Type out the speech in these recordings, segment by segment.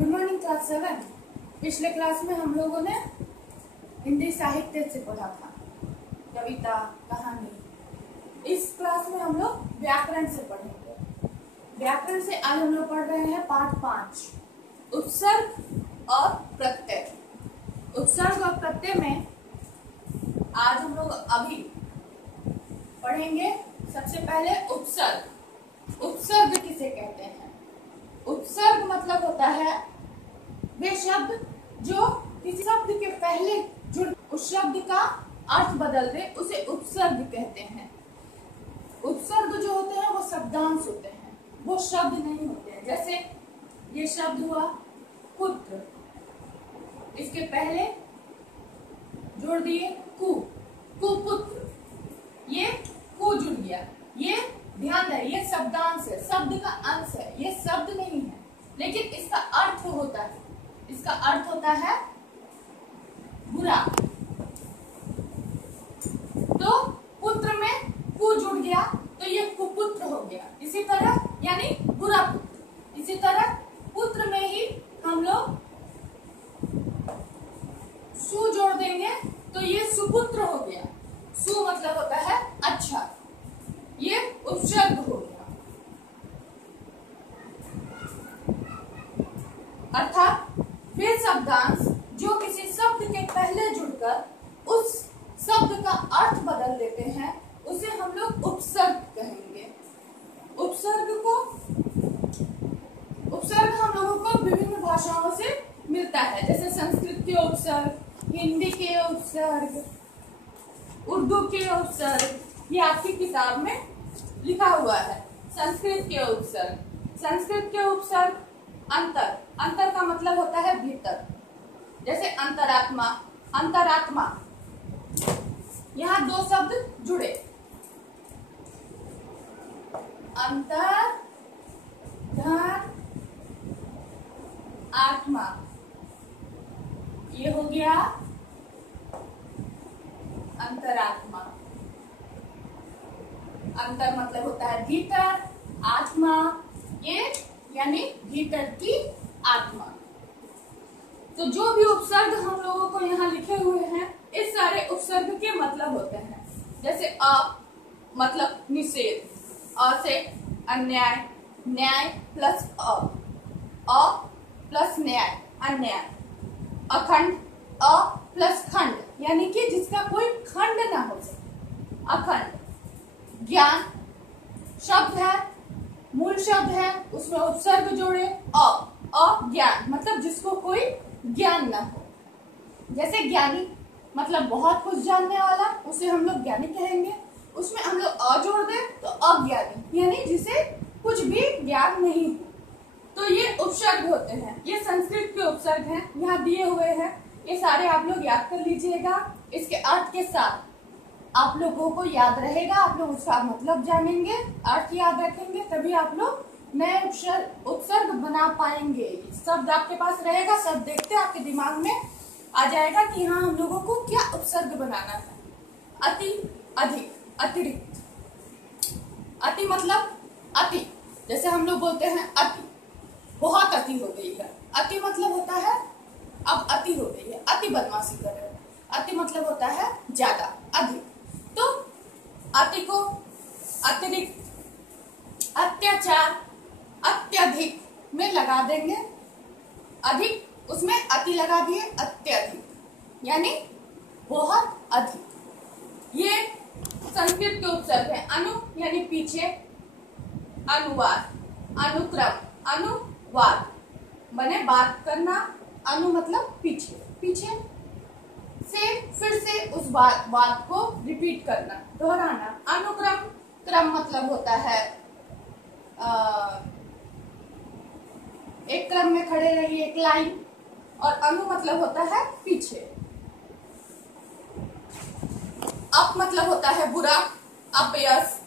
Good morning class 7। पिछले class में हम लोगों ने हिंदी साहित्य से पढ़ा था, कविता, कहानी। इस क्लास में हम लोग व्याकरण से पढ़ेंगे। व्याकरण से आज हम लोग पढ़ रहे हैं पाठ 5, उपसर्ग और प्रत्यय। उपसर्ग और प्रत्यय में आज हम लोग अभी पढ़ेंगे सबसे पहले उपसर्ग। उपसर्ग किसे कहते हैं? उपसर्ग मतलब होता है वे शब्द जो किसी शब्द के पहले जुड़ उस शब्द का अर्थ बदल दे, उसे उपसर्ग कहते हैं। उपसर्ग जो होते हैं वो शब्दांश होते हैं, वो शब्द नहीं होते हैं। जैसे ये शब्द हुआ पुत्र, इसके पहले जोड़ दिए कु, कुपुत्र, ये कु जुड़ गया। ये ध्यान है, ये शब्दांश है, शब्द का अंश है, ये शब्द नहीं है, लेकिन इसका अर्थ होता है, इसका अर्थ होता है बुरा। तो पुत्र में कु जुड़ गया तो ये कुपुत्र हो गया। इसी तरह यानी बुरा पुत्र। इसी तरह पुत्र में ही हम लोग सु जोड़ देंगे तो ये सुपुत्र हो गया। सु मतलब होता है अच्छा, ये उपसर्ग हो गया। अर्थात वे शब्दांश जो किसी शब्द के पहले जुड़कर उस शब्द का अर्थ बदल देते हैं, उसे हम लोग उपसर्ग कहेंगे। उपसर्ग हम लोगों को विभिन्न भाषाओं से मिलता है, जैसे संस्कृत के उपसर्ग, हिंदी के उपसर्ग, उर्दू के उपसर्ग। ये आपकी किताब में लिखा हुआ है। संस्कृत के उपसर्ग, संस्कृत के उपसर्ग अंतर, अंतर का मतलब होता है भीतर। जैसे अंतरात्मा, अंतरात्मा, यहाँ दो शब्द जुड़े, अंतर धन आत्मा, ये हो गया अंतरात्मा। अंतर मतलब होता है भीतर, आत्मा ये यानी भीतर की आत्मा। तो जो भी उपसर्ग हम लोगों को यहाँ लिखे हुए हैं, इस सारे उपसर्ग के मतलब होते हैं। जैसे अ मतलब निषेध, अ से अन्याय, न्याय प्लस अ प्लस न्याय अन्याय। अखंड, अ प्लस खंड, यानी कि जिसका कोई खंड ना हो सके, अखंड। ज्ञान शब्द है, मूल शब्द है, उसमें उपसर्ग जोड़े अज्ञान मतलब जिसको कोई ज्ञान ना हो। जैसे ज्ञानी मतलब बहुत कुछ जानने वाला, उसे हम लोग ज्ञानी कहेंगे। उसमें हम लोग अ जोड़ दें तो अज्ञानी, यानी जिसे कुछ भी ज्ञान नहीं हो। तो ये उपसर्ग होते हैं। ये संस्कृत के उपसर्ग हैं, यहाँ दिए हुए हैं। ये सारे आप लोग याद कर लीजिएगा। इसके अर्थ के साथ आप लोगों को याद रहेगा, आप लोग उसका मतलब जानेंगे, अर्थ याद रखेंगे, तभी आप लोग नए उपसर्ग बना पाएंगे। शब्द आपके पास रहेगा, शब्द देखते आपके दिमाग में आ जाएगा कि हाँ हम लोगों को क्या उपसर्ग बनाना है। अति, अधिक, अतिरिक्त। अति मतलब अति, जैसे हम लोग बोलते हैं अति, बहुत अति हो गई है। अति मतलब होता है अब अति हो गई है, अति बदमाशी कर रहे हैं। अति मतलब होता है ज्यादा, अधिक। तो अति को अतिरिक्त, अत्याचार, अत्यधिक में लगा देंगे। अधिक उसमें अति लगा दिए, अत्यधिक यानी बहुत अधिक। ये संस्कृत के उपसर्ग है। अनु यानी पीछे, अनुवाद, अनुक्रम, अनुवाद बने बात करना, अनु मतलब पीछे, पीछे से फिर से उस बात को रिपीट करना, दोहराना। अनुक्रम, क्रम मतलब होता है एक क्रम में खड़े रहिए, एक लाइन। और अनु मतलब होता है पीछे। अप मतलब होता है बुरा, अपयश,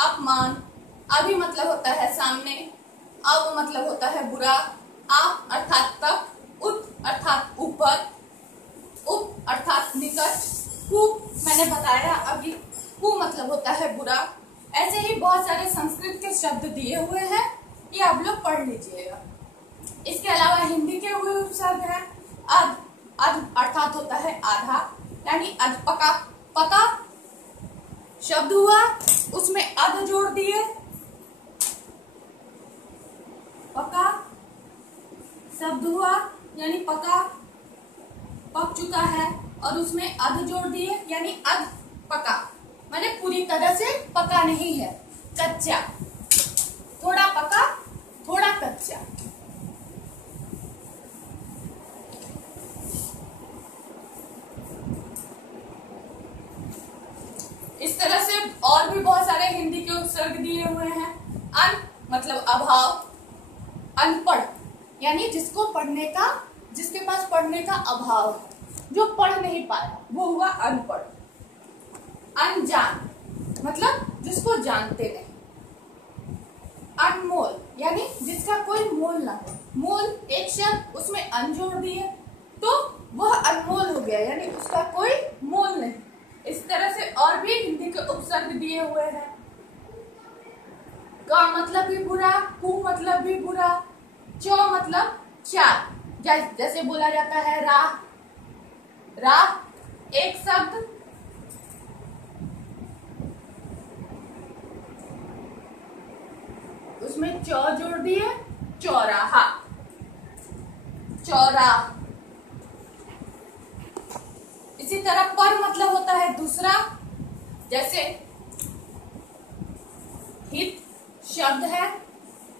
अपमान। अभी मतलब होता है सामने, अव मतलब होता है बुरा, आप अर्थात तक, उत अर्थात ऊपर, उप अर्थात निकट, कु मैंने बताया अभी, कु मतलब होता है बुरा। ऐसे ही बहुत सारे संस्कृत के शब्द दिए हुए हैं, ये आप लोग पढ़ लीजिएगा। इसके अलावा हिंदी के हुए उपसर्ग हैं अध। अध अर्थात होता है आधा, यानी अध पका। पका शब्द हुआ, उसमें अध जोड़ दिए, पका शब्द हुआ यानी पका, पक चुका है, और उसमें अध जोड़ दिए यानी अध पका, माने पूरी तरह से पका नहीं है, कच्चा, थोड़ा पका थोड़ा कच्चा। इस तरह से और भी बहुत सारे हिंदी के उपसर्ग दिए हुए हैं। अन मतलब अभाव, अनपढ़ यानी जिसको पढ़ने का, जिसके पास पढ़ने का अभाव है, जो पढ़ नहीं पाया, वो हुआ अनपढ़। अनजान मतलब जिसको जानते नहीं। अनमोल यानी जिसका कोई मोल ना हो। मोल एक शब्द, उसमें अन जोड़ दिए तो वह अनमोल हो गया, यानी उसका कोई मोल नहीं। इस तरह से और भी हिंदी के उपसर्ग दिए हुए हैं। का मतलब भी बुरा, कु मतलब भी बुरा, चौ मतलब चार, जैसे बोला जाता है राह। राह एक शब्द, उसमें चौ जोड़ दिए, चौराहा, चौराह। इसी तरह पर मतलब होता है दूसरा, जैसे हित शब्द है,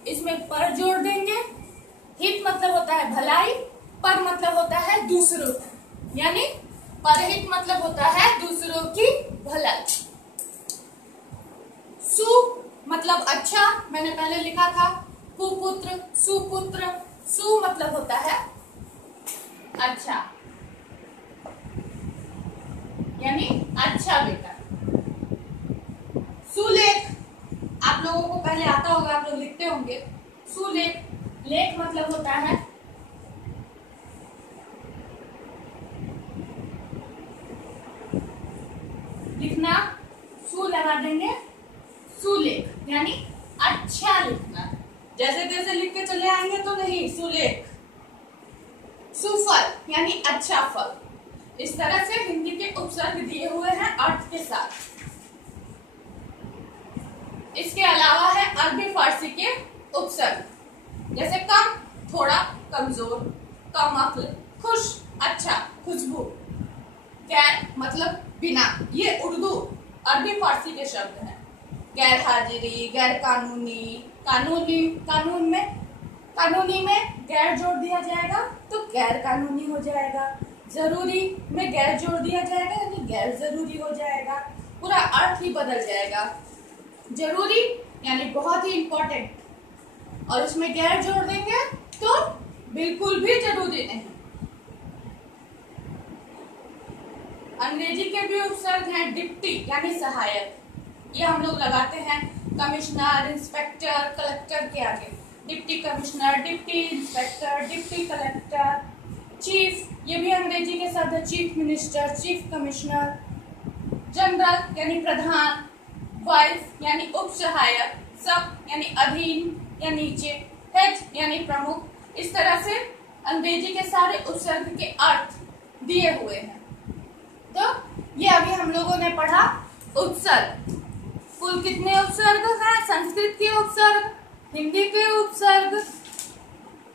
इसमें पर जोड़ देंगे। हित मतलब होता है भलाई, पर मतलब होता है दूसरों की, यानी परहित मतलब होता है दूसरों की भलाई। सु मतलब अच्छा, मैंने पहले लिखा था, कुपुत्र, सुपुत्र। सु मतलब होता है अच्छा, यानी अच्छा बेटा। सुलेख आप लोगों को पहले आता होगा, आप लोग लिखते होंगे। सुलेख, लेख मतलब होता है लिखना, सु लगा देंगे, सुलेख यानी अच्छा लिखना। जैसे तैसे लिख के चले आएंगे तो नहीं, सुलेख। सुफल यानी अच्छा फल। इस तरह से हिंदी के उपसर्ग दिए हुए हैं अर्थ के साथ। इसके अलावा है अरबी फारसी के उपसर्ग, जैसे कम थोड़ा, कमजोर, कमअक्ल, खुश अच्छा, खुशबू, गैर मतलब बिना, ये उर्दू अरबी फारसी के शब्द हैं। गैर हाजिरी, गैर कानूनी, कानूनी, कानूनी में गैर जोड़ दिया जाएगा तो गैर कानूनी हो जाएगा। जरूरी में गैर जोड़ दिया जाएगा यानी गैर जरूरी हो जाएगा, पूरा अर्थ ही बदल जाएगा। जरूरी यानी बहुत ही इंपॉर्टेंट, और इसमें गैर जोड़ देंगे तो बिल्कुल भी जरूरी नहीं। अंग्रेजी के भी उपसर्ग हैं डिप्टी यानी सहायक, ये हम लोग लगाते हैं कमिश्नर, इंस्पेक्टर, कलेक्टर के आगे। Deputy commissioner, deputy inspector, deputy collector. Chief, ये भी अंग्रेजी के शब्द है, chief minister, chief commissioner. General यानी प्रधान, वाइस यानी उप सहायक, सब यानी अधीन या नीचे, हेड यानी प्रमुख। इस तरह से अंग्रेजी के सारे उपसर्ग के अर्थ दिए हुए हैं। तो ये अभी हम लोगों ने पढ़ा उपसर्ग। कुल कितने उपसर्ग हैं? संस्कृत के उपसर्ग, हिंदी के उपसर्ग,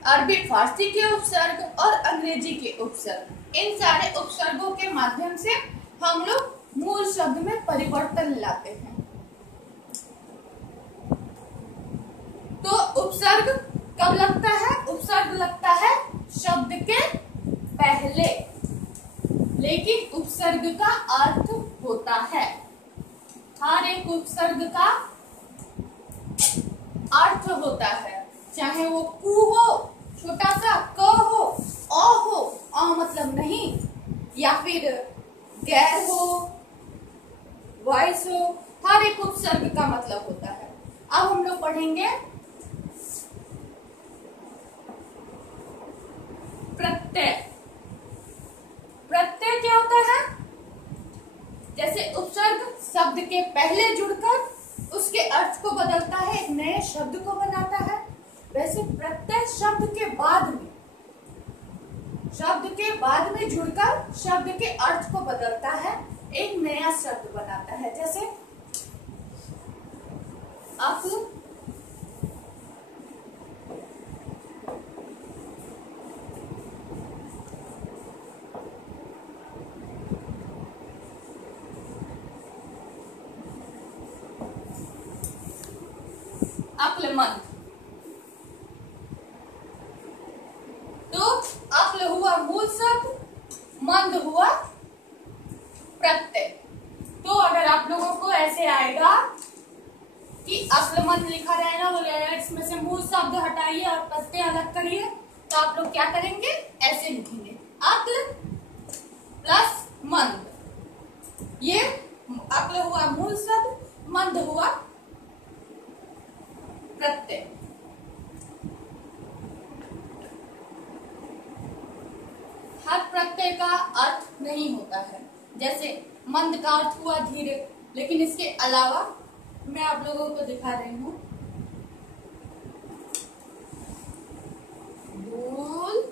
अरबी फारसी के उपसर्ग और अंग्रेजी के उपसर्ग। इन सारे उपसर्गों के माध्यम से हम लोग मूल शब्द में परिवर्तन लाते हैं। तो उपसर्ग कब लगता है? उपसर्ग लगता है शब्द के पहले, लेकिन उपसर्ग का अर्थ होता है, हर एक उपसर्ग का अर्थ होता है, चाहे वो कु हो, छोटा सा क हो, अ हो, अ मतलब नहीं, या फिर गैर हो, वॉइस हो, हर एक उपसर्ग का मतलब होता है। अब हम लोग पढ़ेंगे प्रत्यय। प्रत्यय क्या होता है? जैसे उपसर्ग शब्द के पहले जुड़कर उसके अर्थ को बदलता है, एक नए शब्द को बनाता है, वैसे प्रत्यय शब्द के बाद में जुड़कर शब्द के अर्थ को बदलता है, एक नया शब्द बनाता है। जैसे अक्लमंद। तो अक्ल हुआ मूल शब्द, मंद हुआ प्रत्यय। तो अगर आप लोगों को ऐसे आएगा कि अक्लमंद लिखा रहेगा, बोलेगा इसमें से मूल शब्द हटाइए और प्रत्यय अलग करिए, तो आप लोग क्या करेंगे, ऐसे लिखेंगे अक्ल प्लस मंद। ये अक्ल हुआ मूल शब्द, मंद हुआ प्रत्यय। हर प्रत्यय का अर्थ नहीं होता है। जैसे मंद का अर्थ हुआ धीरे, लेकिन इसके अलावा मैं आप लोगों को दिखा रही हूं भूल,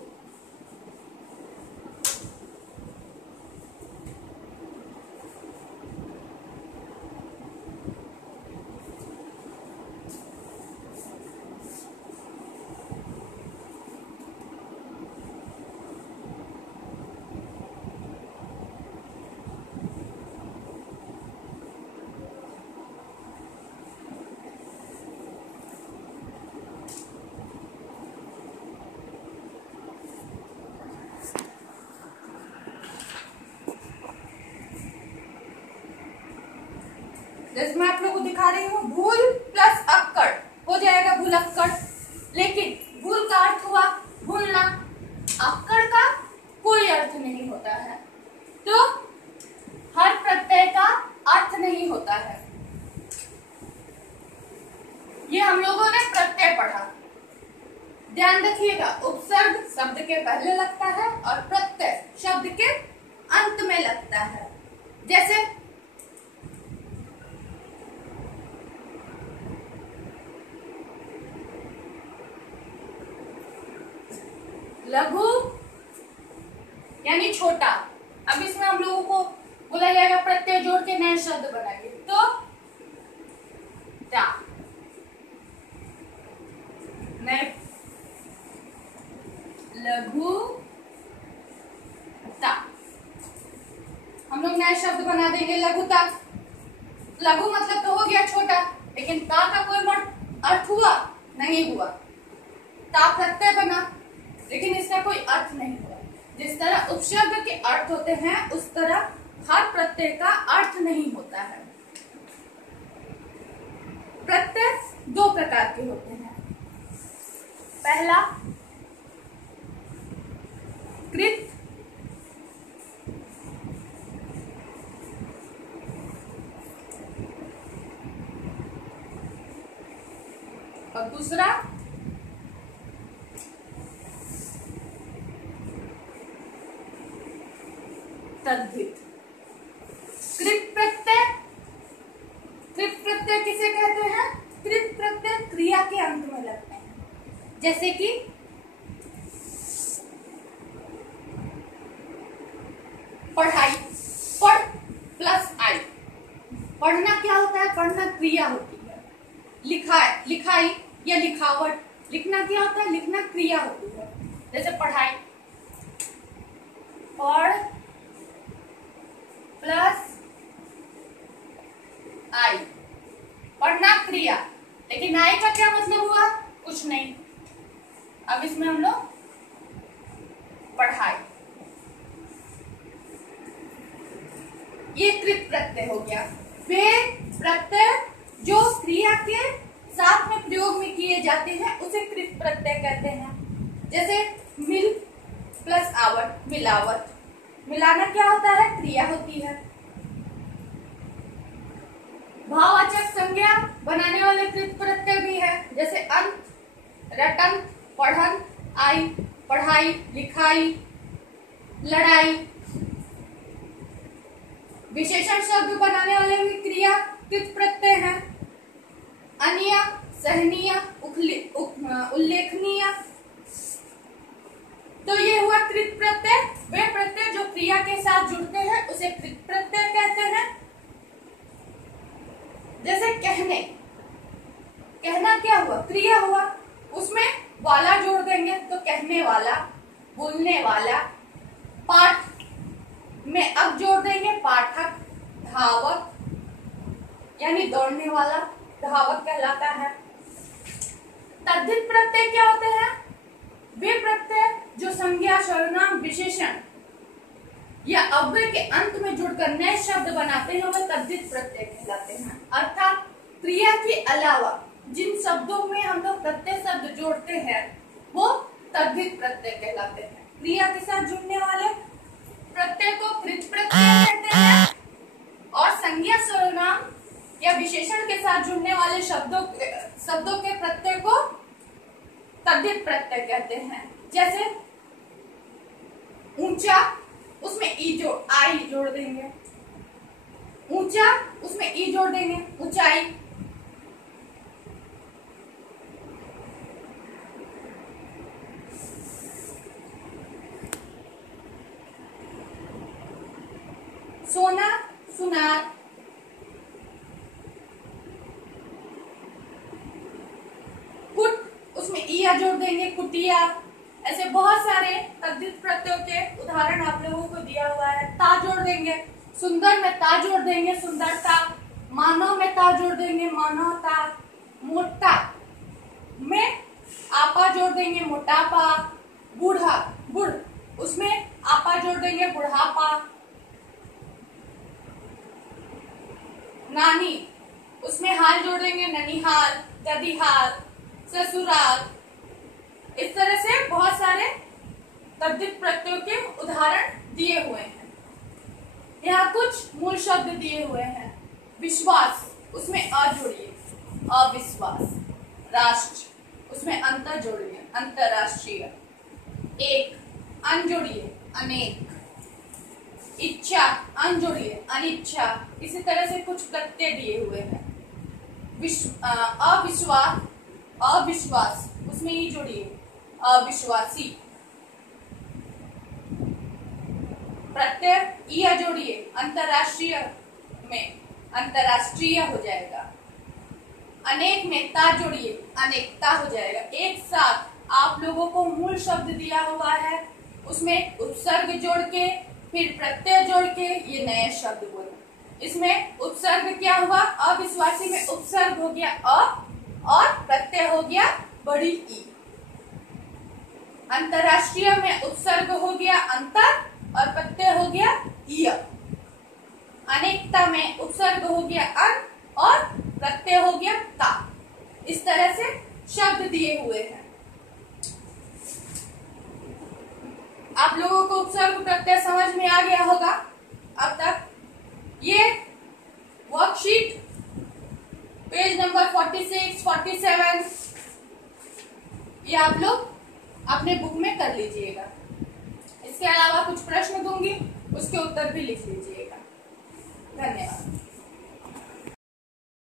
जैसे मैं आप लोगों को दिखा रही हूँ भूल प्लस अक्कड़ हो जाएगा भूलक्कड़, लेकिन भूल का अर्थ हुआ भूलना, अक्कड़ का कोई अर्थ नहीं होता है। तो हर प्रत्यय का अर्थ नहीं होता है। ये हम लोगों ने प्रत्यय पढ़ा। ध्यान रखिएगा, उपसर्ग शब्द के पहले लगता है और प्रत्यय शब्द के अंत में लगता है। जैसे लघु यानी छोटा। अब इसमें हम लोगों को बोला जाएगा प्रत्यय जोड़ के नए शब्द बनाइए, तो टा, नए लघु ता, हम लोग नए शब्द बना देंगे लघुता। लघु मतलब तो हो गया छोटा, लेकिन ता का कोई अर्थ हुआ नहीं हुआ। ता प्रत्यय बना, लेकिन इसका कोई अर्थ नहीं हुआ। जिस तरह उपशब्द के अर्थ होते हैं, उस तरह हर प्रत्यय का अर्थ नहीं होता है। प्रत्यय दो प्रकार के होते हैं। पहला कृत, और दूसरा तद्धित। कृत प्रत्यय, कृत प्रत्यय किसे कहते हैं? कृत प्रत्यय क्रिया के अंत में लगते हैं। जैसे कि पढ़ाई, पढ़ प्लस आई। पढ़ना क्या होता है? पढ़ना क्रिया होती है। लिखाई या लिखावट, लिखना क्या होता है? लिखना क्रिया होती है। जैसे पढ़ाई, पढ़ प्लस आई, पढ़ना क्रिया, लेकिन आई का क्या मतलब हुआ? कुछ नहीं। अब इसमें हम लोग पढ़ाई, ये कृत प्रत्यय हो गया। वे प्रत्यय जो क्रिया के साथ में प्रयोग में किए जाते हैं उसे कृत प्रत्यय कहते हैं। जैसे मिल प्लस आवट, मिलावट। मिलाना क्या होता है? क्रिया होती है। भाववाचक संज्ञा बनाने वाले कृत प्रत्यय भी है। जैसे अंत, रटन, पढ़न, आई, पढ़ाई, लिखाई, लड़ाई। विशेषण शब्द बनाने वाले भी क्रिया कृत प्रत्यय हैं। अनिया, सहनिया, उल्लेखनीय। तो ये हुआ कृत प्रत्यय। वे प्रत्यय जो क्रिया के साथ जुड़ते हैं उसे कृत प्रत्यय कहते हैं। जैसे कहने, कहना क्या हुआ? क्रिया हुआ, उसमें वाला जोड़ देंगे तो कहने वाला, बोलने वाला। पाठ में अब जोड़ देंगे पाठक, धावक, यानी दौड़ने वाला धावक कहलाता है। तद्धित प्रत्यय क्या होते हैं? वे प्रत्यय जो संज्ञा, सर्वनाम, विशेषण या अव्यय के अंत में जुड़कर नए शब्द बनाते हैं वह तद्धित प्रत्यय कहलाते हैं। अर्थात क्रिया के अलावा जिन शब्दों में हम लोग प्रत्यय शब्द जोड़ते हैं वो तद्धित प्रत्यय कहलाते हैं। क्रिया के साथ जुड़ने वाले प्रत्यय को कृत प्रत्यय कहते हैं और संज्ञा, सर्वनाम या विशेषण के साथ जुड़ने वाले शब्दों के प्रत्यय को तद्धित प्रत्यय कहते हैं। जैसे ऊंचा, उसमें आई जोड़ देंगे। ऊंचा, उसमें ई जोड़ देंगे, ऊंचाई। सोना, सुनार। कुट, उसमें इया जोड़ देंगे, कुटिया। ऐसे बहुत सारे तद्धित प्रत्ययों के उदाहरण आप लोगों को दिया हुआ है। ता जोड़ देंगे, सुंदर में ता जोड़ देंगे, सुंदरता। मानव में ता जोड़ देंगे, मानवता। मोटा में आपा जोड़ देंगे, मोटापा। बूढ़ा, बुढ़, उसमें आपा जोड़ देंगे, बुढ़ापा। नानी, उसमें हाल जोड़ देंगे, ननिहाल, ददीहाल, ससुराल। इस तरह से बहुत सारे तद्धित प्रत्ययों के उदाहरण दिए हुए हैं। यहाँ कुछ मूल शब्द दिए हुए हैं। विश्वास, उसमें अ जोड़िए, अविश्वास। राष्ट्र, उसमें अंतर जोड़िए, अंतरराष्ट्रीय। एक, अन जोड़िए, अनेक। इच्छा, अन जोड़िए, अनिच्छा। इसी तरह से कुछ प्रत्यय दिए हुए हैं। अविश्वास, अविश्वास, उसमें ई जोड़िए, अविश्वासी। प्रत्यय इया जोड़िए, अंतरराष्ट्रीय में अंतरराष्ट्रीय हो जाएगा। अनेक में ता जोड़िए, अनेकता हो जाएगा। एक साथ आप लोगों को मूल शब्द दिया हुआ है, उसमें उपसर्ग जोड़ के फिर प्रत्यय जोड़ के ये नए शब्द बोले। इसमें उपसर्ग क्या हुआ? अविश्वासी में उपसर्ग हो गया अ और प्रत्यय हो गया बड़ी ई। अंतरराष्ट्रीय में उपसर्ग हो गया अंतर और प्रत्यय हो गया इय। अनेकता में उपसर्ग हो गया अन और प्रत्यय हो गया ता। इस तरह से शब्द दिए हुए हैं। आप लोगों को उपसर्ग प्रत्यय समझ में आ गया होगा अब तक। ये वर्कशीट पेज नंबर 46, 47 ये आप लोग अपने बुक में कर लीजिएगा। इसके अलावा कुछ प्रश्न दूंगी, उसके उत्तर भी लिख लीजिएगा। धन्यवाद।